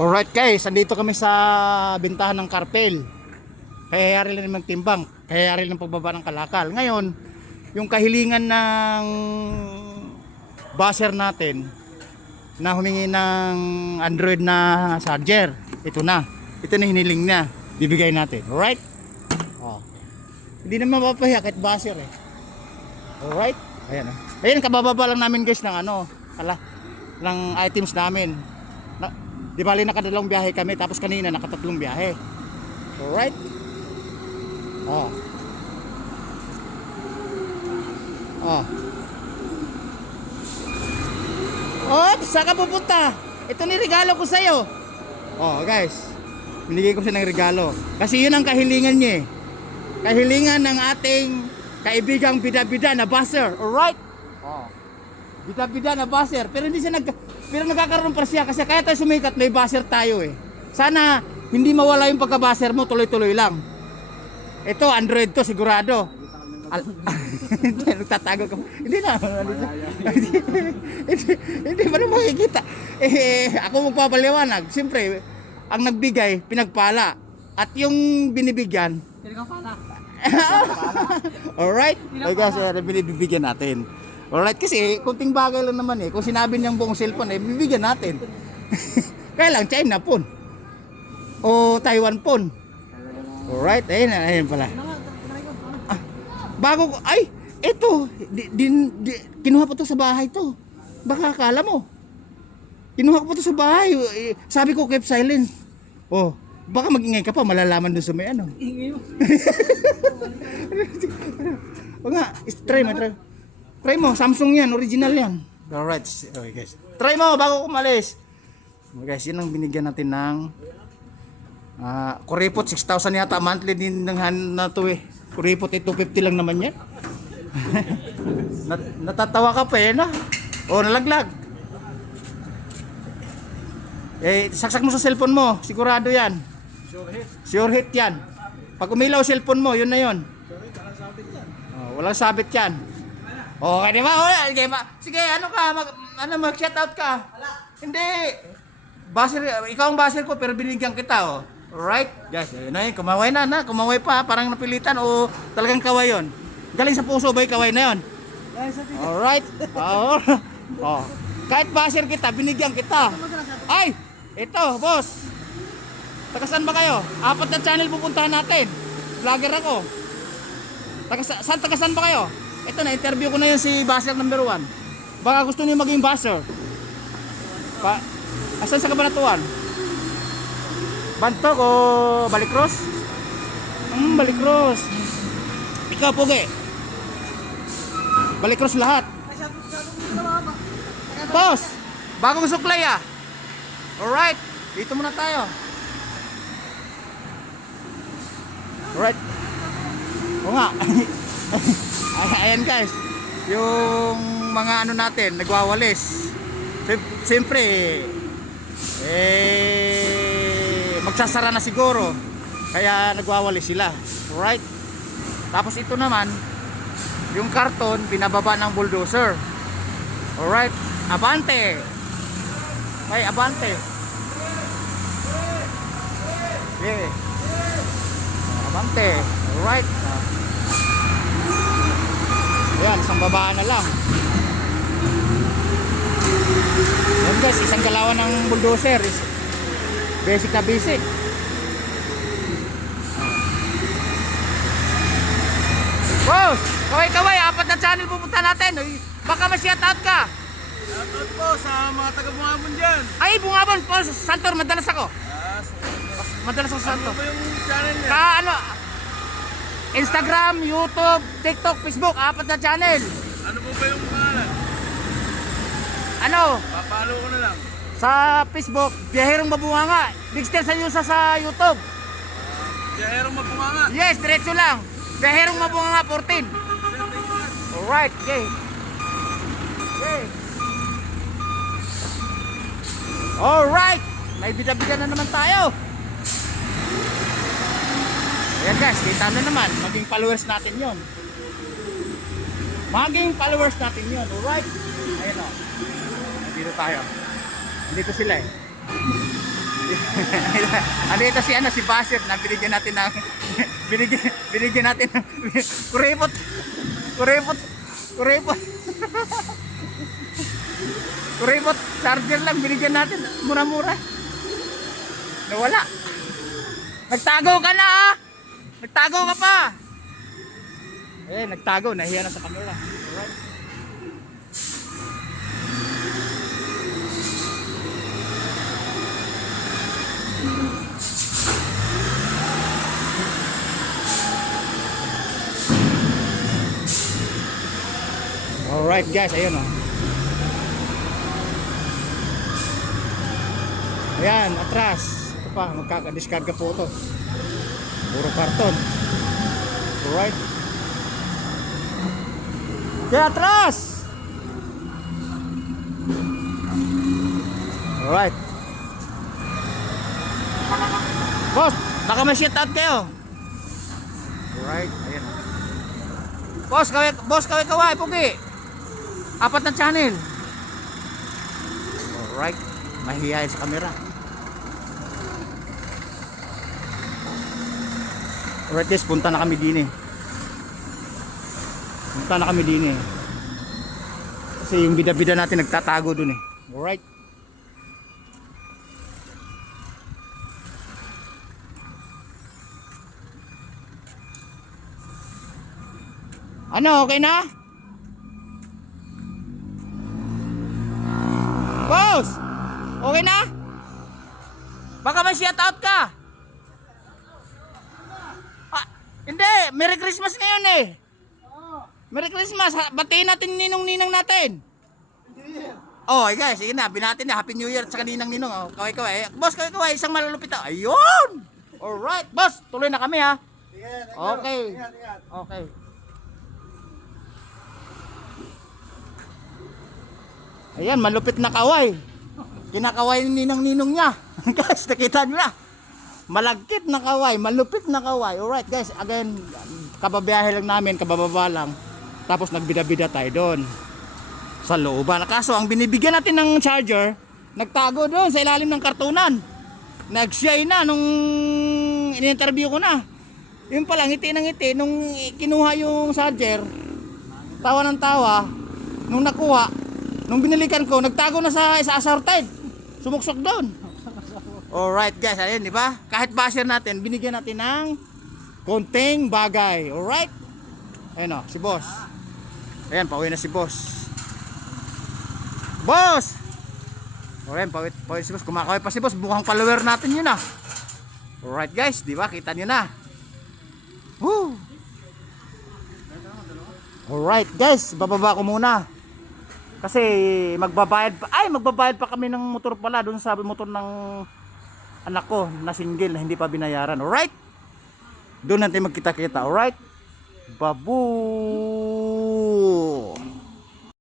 Alright guys, andito kami sa bintahan ng Carpel. Kayayari lang ng timbang, kayayari lang pagbaba ng kalakal. Ngayon, yung kahilingan ng buzzer natin na humingi ng Android na charger, ito na. Ito na hiniling niya, bibigay natin. Alright? Oh. Hindi naman mapapahiya kahit buzzer eh. Alright? Ayan oh. Ayan, kabababa lang namin guys ng ng items namin. Di bali nakadalawang biyahe kami, tapos kanina nakatatlong biyahe. Alright? Oh. Oh. Oops, saan ka pupunta? Ito ni regalo ko sa'yo. Oh guys, binigay ko siya ng regalo. Kasi yun ang kahilingan niya eh. Kahilingan ng ating kaibigang bida-bida na buzzer. Alright? Oh. Bida-bida na buzzer. Pero hindi siya pero nagkakaroon pa siya kasi kaya tayo sumikat, may buzzer tayo eh. Sana hindi mawala yung pagka-buzzer mo, tuloy-tuloy lang. Ito, Android to, sigurado. Nagtatago ka. Hindi na. Hindi ba naman makikita? Ako magpapaliwanag. Siyempre, ang nagbigay, pinagpala. At yung binibigyan, pinagpala. alright? Okay guys, binibigyan natin. Alright, kasi kunting bagay lang naman eh. Kung sinabi niyang buong cellphone eh, bibigyan natin. Kaya lang, China phone. O Taiwan phone. Alright, ayun pala. Bago ko, ay, ito, kinuha pa to sa bahay to. Baka akala mo. Kinuha ko pa to sa bahay. Sabi ko, keep silence. Oh, baka mag-ingay ka pa, malalaman doon sa may ano. Ingay mo. O nga, try mo. Try mo, Samsung yan, original yan. Alright, okay guys. Try mo bago umalis. Okay guys, yun ang binigyan natin ng kuripot, 6,000 yata monthly din ng na to eh. Kuripot, 250 lang naman yan. Natatawa ka pa eh na. O, nalaglag. Eh, saksak mo sa cellphone mo, sigurado yan. Sure hit yan. Pag umilaw cellphone mo, yun na yun. Walang sabit yan. Okay, di ba? Sige, ano ka? Mag-shout out ka? Hindi. Buzzer, ikaw ang buzzer ko pero binigyan kita, oh. Alright? Guys, ayun na yun. Kumaway na. Kumaway pa. Parang napilitan o talagang kaway yun. Galing sa puso ba yung kaway na yun? Alright? Oh. Kahit buzzer kita, binigyan kita. Ay! Ito, boss. Tagasan ba kayo? 4 na channel pupuntahan natin. Vlogger ako. Tagasan ba kayo? Ito na, interview ko na yun si buzzer number 1. Baka gusto niyo maging buzzer. Asan sa Kabanatuan? Bantok o Balicross? Balicross. Ikaw, Pugi. Balicross lahat. Boss, bagong suklay ah. Alright, dito muna tayo. Alright. O nga. Ayan guys, yung mga ano natin, nagwawalis. Siyempre, magsasara na siguro. Kaya nagwawalis sila. Alright? Tapos ito naman, yung karton, pinababa ng bulldozer. Alright? Abante! Ay, abante! Yeah. Abante! Alright? Ayan, isang babaan na lang. Ayan guys, isang galawan ng bulldozer. Basic na basic. Boss, kaway, 4 na channel pupunta natin. Baka ma-shout out ka. Shout out po sa mga taga-Bungabon dyan. Ay, Bungabon po, Santor, madalas ako. Madalas ako sa Santor. Ano ba yung channel niya? Instagram, YouTube, TikTok, Facebook, 4 na channel. Ano po ba yung pangalan? Ano? Papalo ko na lang. Sa Facebook, Biyaherong Mabunganga. Big Star sa Yusa sa YouTube. Biyaherong Mabunganga. Yes, diretso lang. Biyaherong Mabunganga 14. Alright, okay. Okay. Alright. May bida-bida na naman tayo. Ayan guys, kita na naman. Maging followers natin yon. Alright? Ayan o. Dito tayo. Dito sila eh. Andito si si Basir na binigyan natin ng binigyan natin ng kuripot. Kuripot charger lang binigyan natin, mura-mura. Nawala. Nagtago ka na ah. Nagtago ka pa. Nagtago, nahiya na sa camera. Alright. Alright guys, ayun oh. Ayan, atras. Ito pa, magkakadiskarga po ito. Puro karton. Alright. Kaya atras! Alright. Boss, baka may shout out kayo. Alright, ayan. Boss, kaway, pugi. 4 na channel. Alright, mahihayin sa camera. Alright guys, punta na kami din eh. Kasi yung bida-bida natin nagtatago dun eh. Alright. Ano, okay na? Boss! Okay na? Baka may shout out ka? Ah, hindi, Merry Christmas ngayon eh. Merry Christmas, batiin natin ninong-ninang natin. Oh, guys, sige na, binatin na, Happy New Year at saka ninang-ninong. Oh, kaway-kaway. Boss, kaway-kaway, isang malulupit. Ayun! Alright, boss, tuloy na kami ha. Okay. Okay. Ayan, malupit na kaway. Kinakaway ni ninang-ninong niya. Guys, nakita nyo na. Malagkit na kaway, malupit na kaway. Alright guys, again, kababiyahe lang namin, kabababa lang. Tapos nagbida-bida tayo doon sa looban. Kaso ang binibigyan natin ng charger, nagtago doon sa ilalim ng kartunan. Nag-shy na nung in-interview ko na. Yun pala, ngiti ng ngiti nung kinuha yung charger. Tawa ng tawa. Nung nakuha, nung binilikan ko, nagtago na sa assorted. Sumuksok doon. Alright guys, ayun, di ba? Kahit basher natin, binigyan natin ng konting bagay. Alright? Ayun o, si boss. Ayan, pauwi na si boss. Boss! Alright, pauwi si boss. Kumakaway pa si boss. Bukhang follower natin yun ah. Alright guys, di ba? Kita nyo na. Woo! Alright guys, bababa ko muna. Kasi magbabayad pa kami ng motor pala doon sa motor ng anak ko na single na hindi pa binayaran. Alright? Doon natin magkita-kita. Alright? Babu!